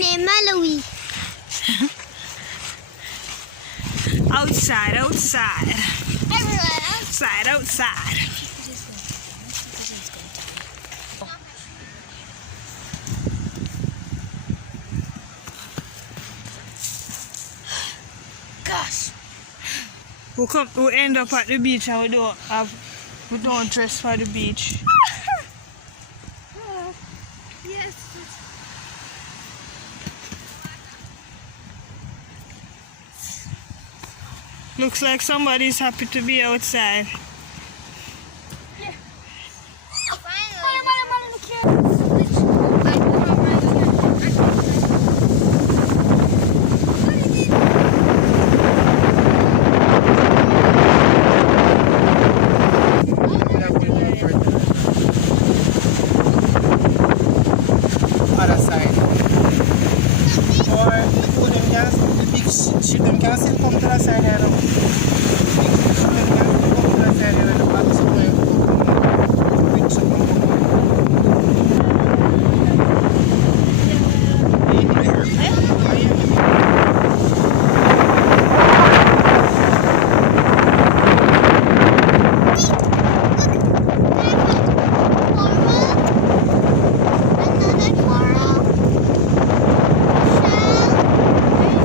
name Mallory. Outside, outside. Everyone else. Outside, outside. Gosh. We end up at the beach and we don't dress for the beach. Yes. Looks like somebody's happy to be outside. Other side. Or the big ship them can still come to the side here now. Big ship them can still come to the side here and the back somewhere. Big ship them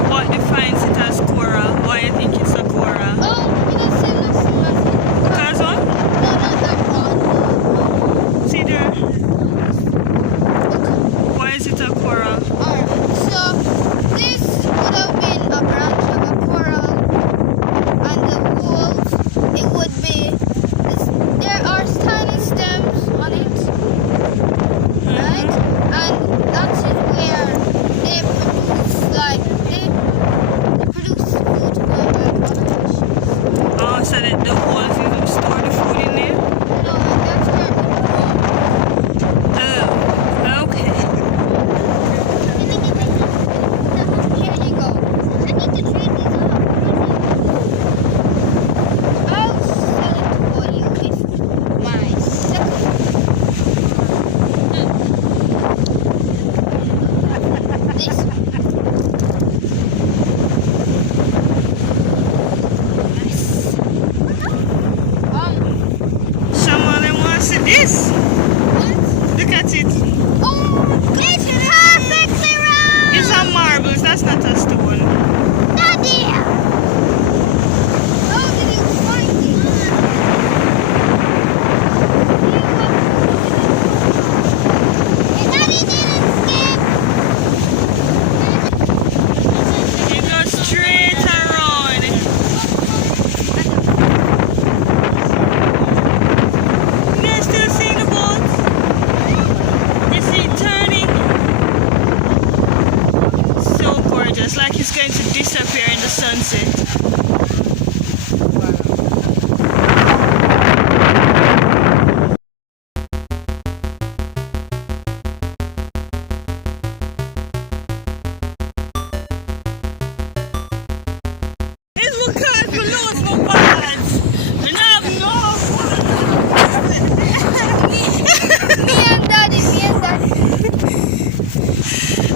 What defines it as coral? Why you think it's a coral? Because what? See there? Why is it a coral? So this would have been a branch of a coral, and the holes, it would be, there are tiny stems on it, right? And that is where they produce food for other fishes. Oh, so that the holes you store the food in there? No, that's where we grow. Oh, okay. Here you go. I need to trade these up. I'll sell it for you with my second. This one. Nice. Someone wants to see this. What? Look at it. Oh, it's perfectly round. It's a marbles, that's not a stone. Daddy! How did you find it? Daddy didn't skip. It goes straight around. You guys still seeing the boats? You see it turning? So gorgeous, like it's going to disappear in the sunset. It's because we lose my balance. And I have no Me and Daddy.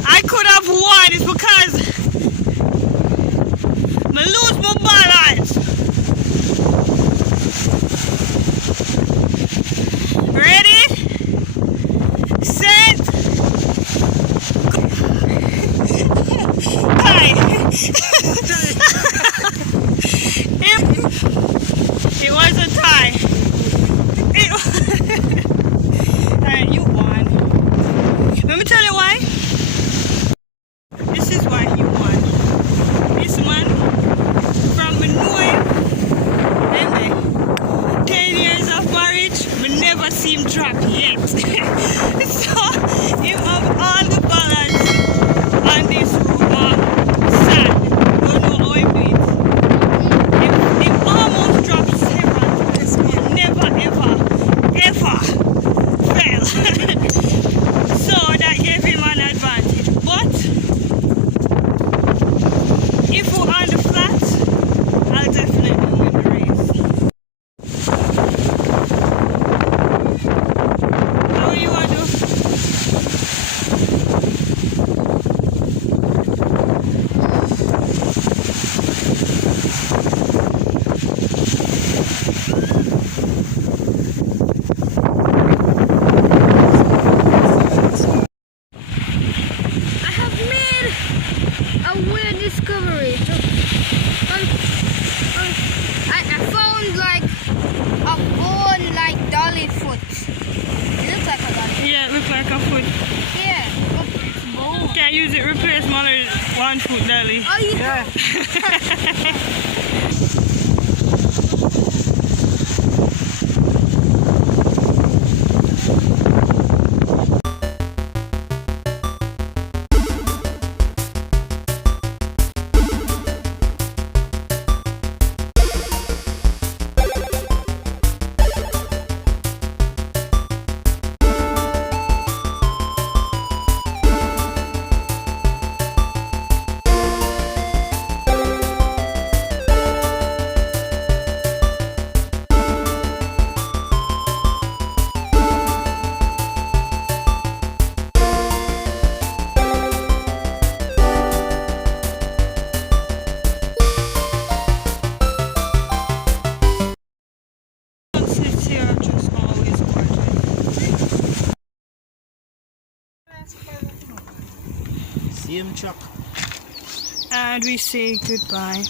I could have won. It's because I lose my balance. Ready? Set. Tie. It was a tie. Alright, you won. Let me tell you why. This is why he won. This man from Manoi, 10 years of marriage, we never see him drop yet. So, him have all the balance on this sand. Don't know how he do foot. Yeah. Can't use it replace smaller 1 foot dolly. Oh, you Yeah. Sunsets here are just always gorgeous. See him, Chuck. And we say goodbye.